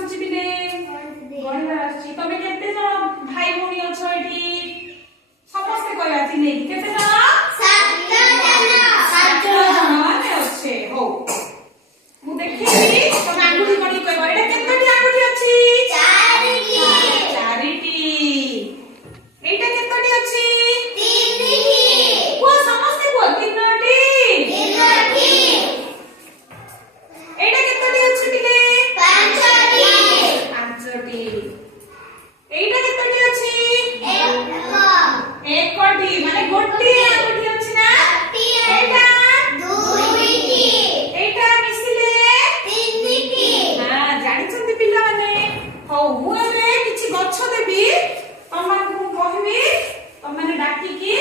आसुची बिले गणिबार आसुची तमे केते जण भाई भौणी अछ एठी समस्त कहया थिले केते जण 7 जण माने अच्छे हो मु देखिबी तमे आंगुठी कणी कहबो एटा केतोटी आंगुठी अछि 4टी एटा केतोटी अछि 3टी को समस्त को 3टी एटा केतोटी अछि बिले 5टी एटा केतोटी अछि 1टी माने गोटी आंगुठी अछि ना एटा 2टी एटा मिसिले 3टी हां जानि छथि पिल्ला माने हो मु एबे किछि गच्छ देबी तमन को कहबी तमने डाकी की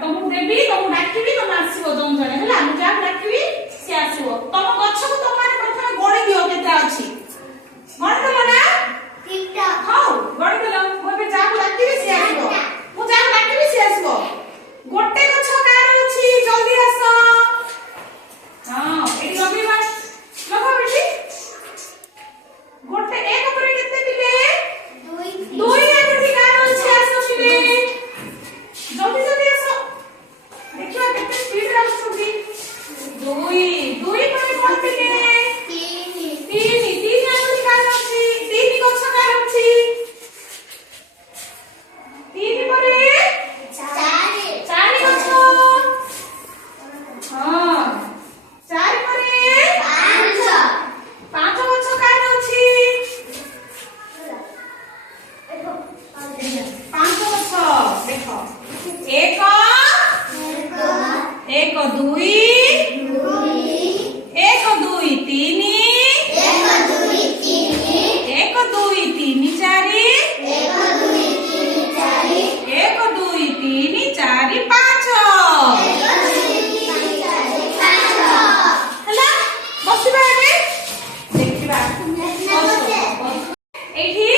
तमु देबी तमु डाकीबी तम आसीबो दोन जणे हला मु जा डाकीबी से आसीबो तम गच्छ को तमने प्रथमे गणी दियो केता अछि गणी देलो ना 3टा हां गणी देलो मु एबे जा डाकीबी से आसीबो मु जा डाकीबी से आसीबो गोटे गच्छ कार अछि जल्दी आस हां एटी रविवार लगो बेटी गोटे एक पर केते बिले 2 आंगुठी कार अछि आसो बिले जल्दी जल्दी आसो देखियो केते स्पीड रे आछुबी 2 पर कोन बिले 3 आंगुठी कार अछि 3 गच्छ कार अछि 3 परे 4 गच्छ हां 4 परे 5 गच्छ कार अछि 5 गच्छ देखो 1 2 1 2 3 1 2 3 4 1 2 3 4 5 ହେଲା ବସିବା ଏବେ ଦେଖିବା ଏଠି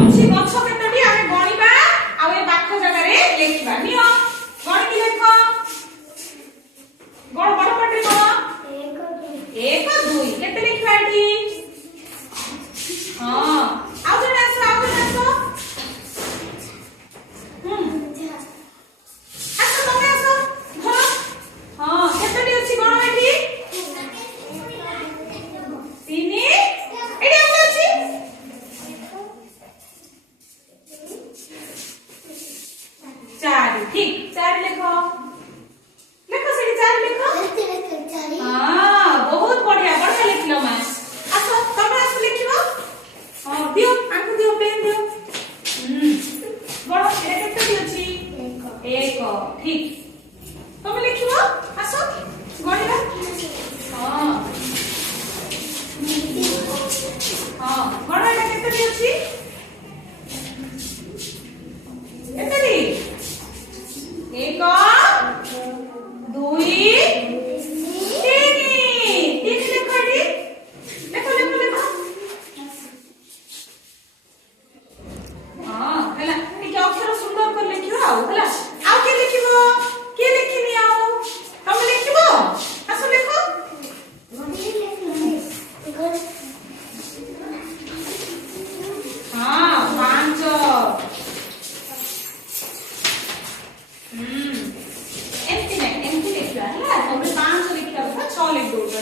ଅଛି ଗଛ କେତେଟି ଆମେ ଗଣିବା ଆଉ ଏ ପାଖ ଜାଗାରେ ଲେଖିବା ନିଅ ଗଣିକି ଲେଖ गण बड़ पटे गण 1 2 केते लिखवा एठी हां आउ जने आसो आसो तमे आसो धर हां केतेटी अछि गण एठी 3 एठी आसो अछि 4 ठीक 4 लिखो लिखो से 4 लिखो हां बहुत बढ़िया बढ़िया लिखलो मां आसो तमे आसो लिखिबो हां दियो आंकु दियो पेन दियो बड़ ए केते अछि 1 ठीक तमे लिखिबो आसो गणिबा हां हां गण एटा केते अछि केते 1 2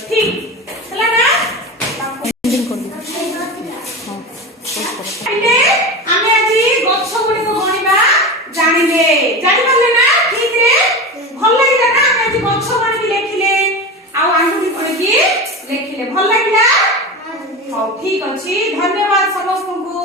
ठीक चला ना एंडिंग कर हां एटे आमे आजी गच्छ गुडी को गणिबा जानिले जानि पाले ना ठीक रे भल लागिला ना आमे आजी गच्छ गणिबी लेखिले आ आंगुठी पडकी लेखिले भल लागिला हां ठीक अछि धन्यवाद समस्त को।